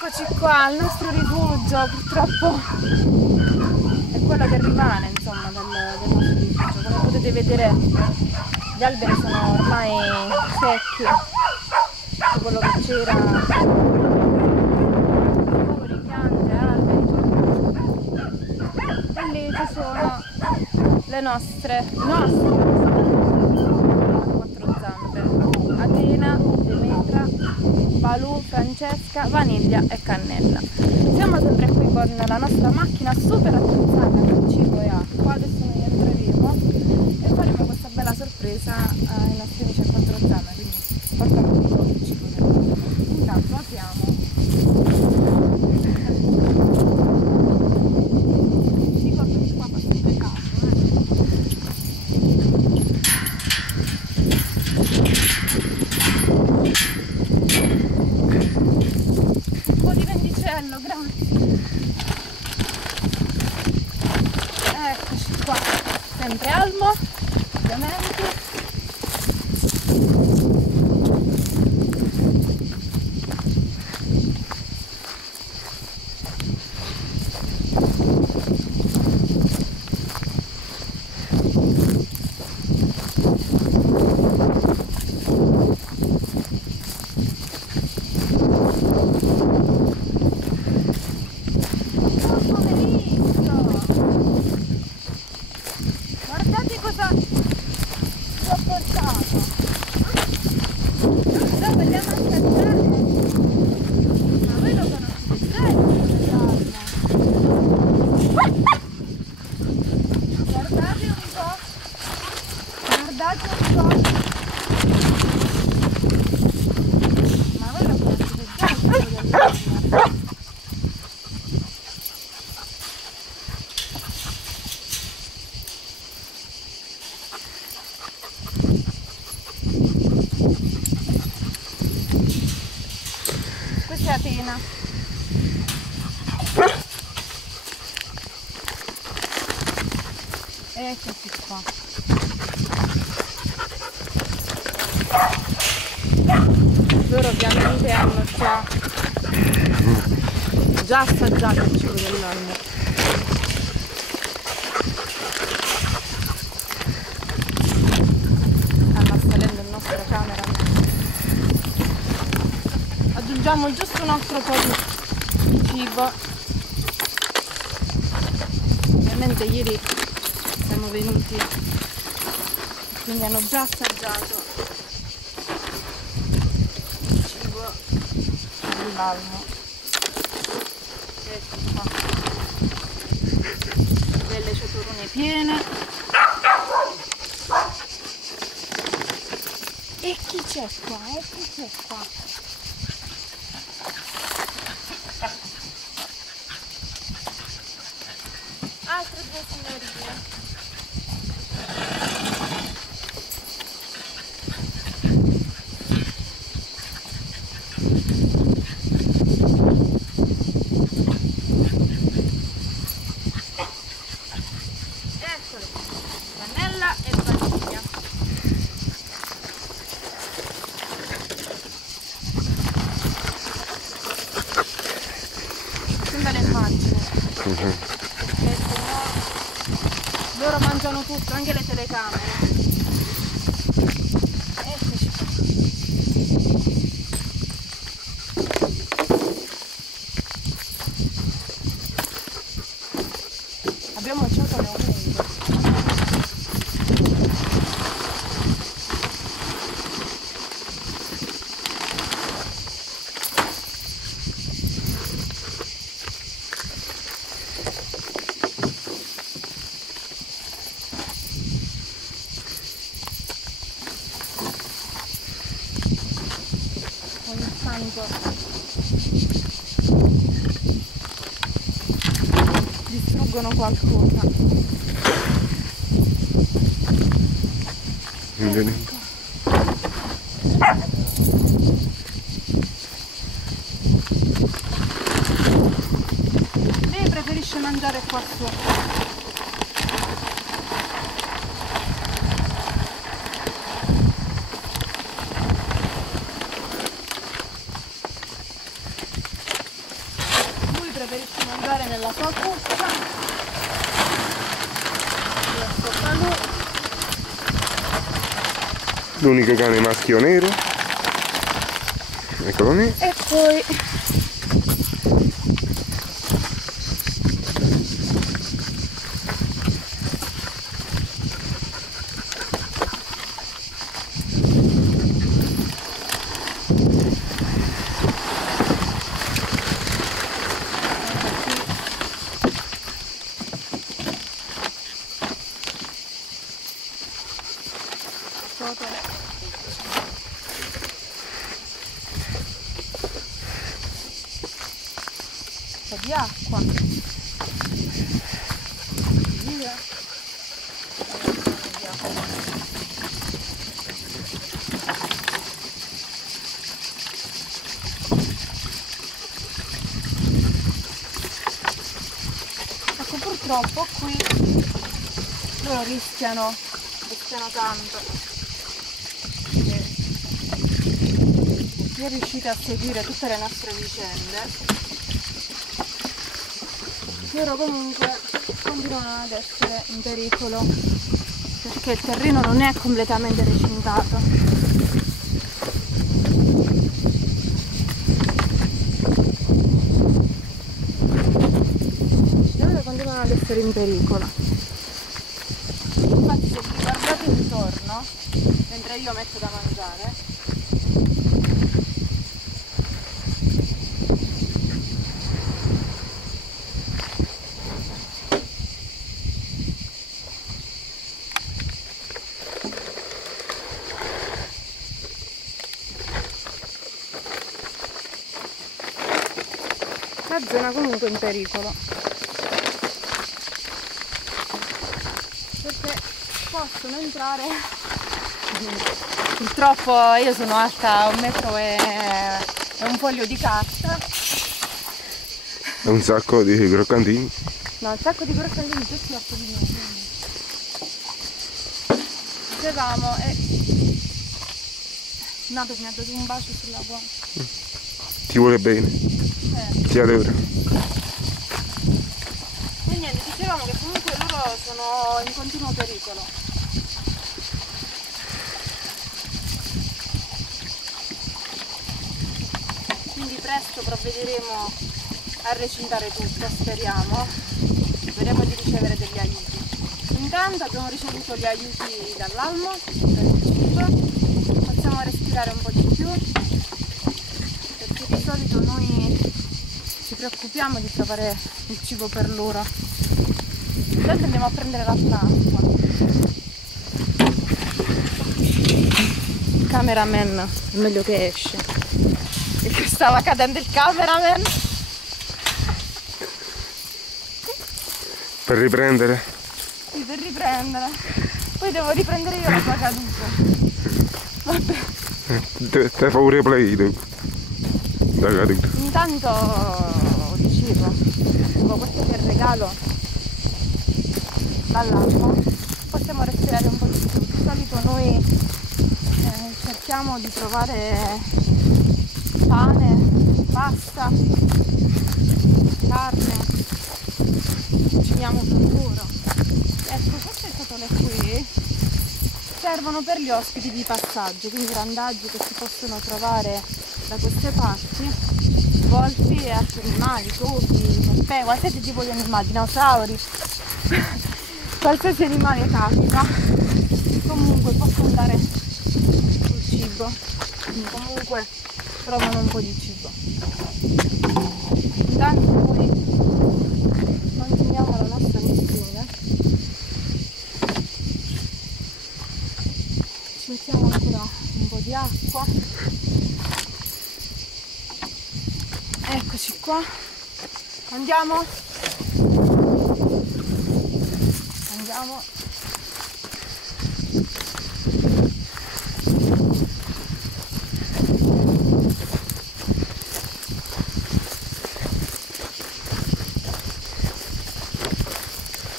Eccoci qua, il nostro rifugio purtroppo è quello che rimane, insomma, del nostro rifugio. Come potete vedere gli alberi sono ormai secchi, tutto quello che c'era, fiori, piante, alberi. E lì ci sono le nostre quattro zampe: Atena, Demetra, Balù, Francesca, Vaniglia e Cannella. Siamo sempre qui con la nostra macchina super attrezzata con cibo e acqua. Adesso noi entreremo e faremo questa bella sorpresa ai nostri amici a quattro zampe, quindi portano tutto il cibo. Intanto apriamo. Ricordo che qua fa sempre caldo, un po' di vendicello, grazie. Eccoci qua, sempre Almo, ovviamente. Guardate cosa vi ho portato. Però vogliamo assaggiare. Ma voi lo conoscete già il Guardate un po'. Guardate un po'. Ma voi lo conoscete già il Questa è Atena. Eccoci qua. Loro ovviamente hanno già assaggiato il cibo dell'anno. Stanno assalendo il nostro cameraman. Aggiungiamo giusto un altro po' di cibo. Ovviamente ieri siamo venuti, quindi hanno già assaggiato il cibo dell'Almo. Ecco qua, delle ciotorone piene. E chi c'è qua? Chi c'è qua? Altre due signorie. Eccole, cannella e vaniglia. Sembra l'immagine. Perché sennò loro mangiano tutto, anche le telecamere. Eccoci qua. Abbiamo il ciotole aumento. Ogni tanto distruggono qualcosa. Ecco. Lei preferisce mangiare qua sopra. preferisce mangiare nella sua cuccia. Questo Balù. L'unico cane maschio nero. Eccolo lì. E poi un po' di acqua. Via. Ecco, purtroppo qui loro rischiano tanto. Chi è riuscito a seguire tutte le nostre vicende, loro comunque continuano ad essere in pericolo perché il terreno non è completamente recintato. Loro continuano ad essere in pericolo. Infatti se vi guardate intorno mentre io metto da mangiare, la zona comunque in pericolo perché possono entrare. Purtroppo io sono alta 1 metro e un foglio di carta. Un sacco di croccantini. No, un sacco di croccantini, tutti troppo di noi. Dicevamo e Nato mi ha dato un bacio sulla guancia. Ti vuole bene. Ti adora. E niente, dicevamo che comunque loro sono in continuo pericolo. Quindi presto provvederemo a recintare tutto, speriamo. Speriamo di ricevere degli aiuti. Intanto abbiamo ricevuto gli aiuti dall'Almo per il cibo, possiamo respirare un po' di più, perché di solito noi ci preoccupiamo di trovare il cibo per loro. Intanto andiamo a prendere l'altra acqua. Il cameraman è meglio che esce. E qui stava cadendo il cameraman. Per riprendere? Sì, per riprendere. Poi devo riprendere io la sua caduta. Vabbè. Te fa un replay dopo. Da caduta. Intanto di cibo. Tipo questo che è il regalo dall'alto. Possiamo respirare un po' di più. Di solito noi cerchiamo di trovare pane, pasta, carne, cuciniamo per loro. Ecco, queste scatole qui servono per gli ospiti di passaggio, quindi randaggi che si possono trovare da queste parti, volpi e altri animali, topi, qualsiasi tipo di animali, dinosauri, qualsiasi animale capita, comunque possono dare sul cibo, quindi comunque trovano un po' di cibo. Intanto noi manteniamo la nostra missione, ci mettiamo ancora un po' di acqua, eccoci qua, andiamo,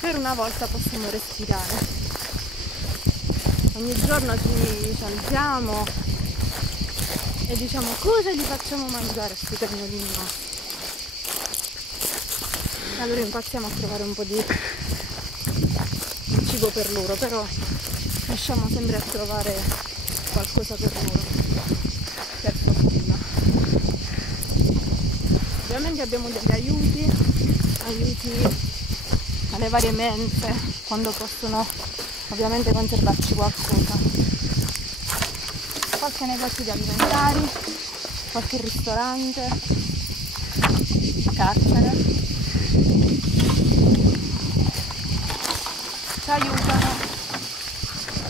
per una volta possiamo respirare. Ogni giorno ci alziamo e diciamo cosa gli facciamo mangiare a questi cagnolini nostri. Allora impazziamo a trovare un po' di cibo per loro, però riusciamo sempre a trovare qualcosa per loro, per fortuna. Ovviamente abbiamo degli aiuti alle varie mense, quando possono ovviamente conservarci qualcosa. Qualche negozio di alimentari, qualche ristorante, carcere. Ci aiutano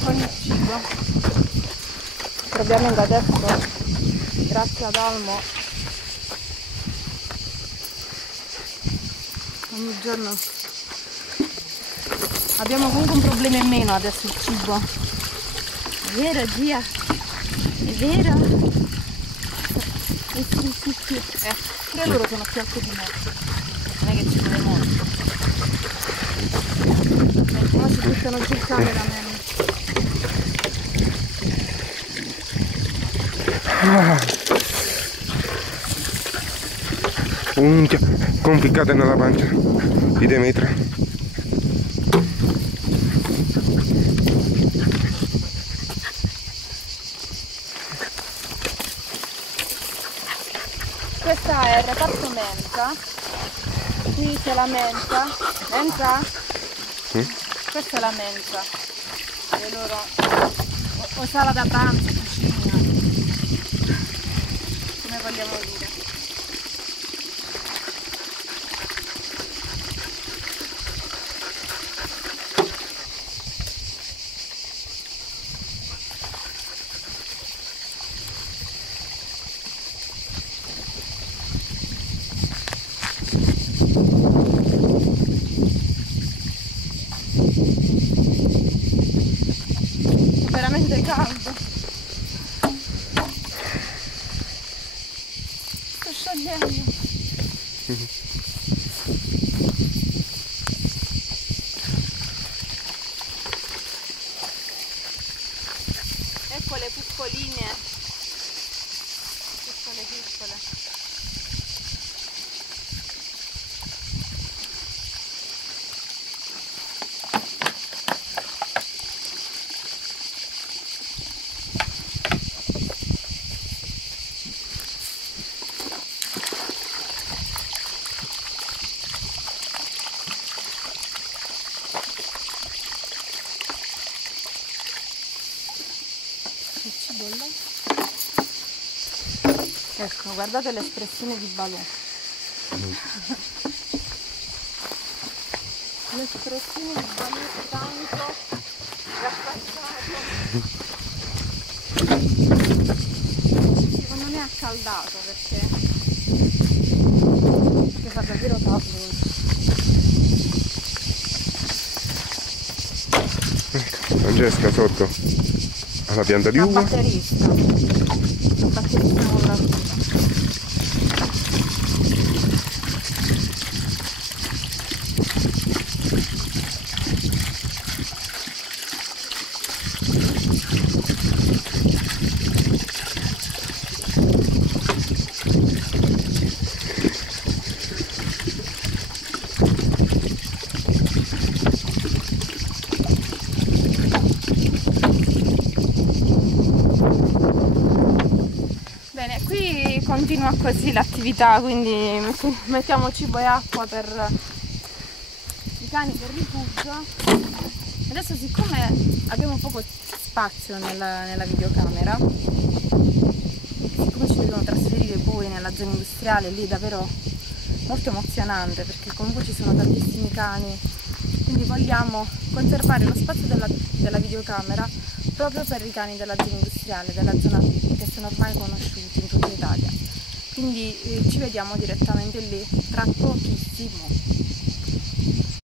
con il cibo. Ovviamente adesso, grazie ad Almo, ogni giorno abbiamo comunque un problema in meno adesso il cibo. È vero, zia? È vero? Sì. Pure loro sono più alti di me. Non è che ci vuole molto. Ora si buttano giù il cameraman. Unghia conficcata nella pancia di Demetra. Questa è il reparto mensa. Qui c'è la mensa. Mensa? Questa è la mensa. E loro o sala da pranzo, cucina. Come vogliamo dire. Veramente caldo. Sto sciogliendo. Ecco le piccoline. Piccole. Il cibo là. Ecco, guardate l'espressione di Balù. L'espressione di Balù tanto raffasciato. Secondo me è accaldato perché fa davvero caldo. Ecco, Francesca sotto alla pianta di uva. La batterista lavorativa. Bene, qui continua così l'attività, quindi mettiamo cibo e acqua per i cani per rifugio. Adesso, siccome abbiamo poco spazio nella videocamera, siccome ci dobbiamo trasferire poi nella zona industriale, lì è davvero molto emozionante perché comunque ci sono tantissimi cani, quindi vogliamo conservare lo spazio della videocamera proprio per i cani della zona industriale, della zona che sono ormai conosciuti in tutta Italia. Quindi ci vediamo direttamente lì tra pochissimo.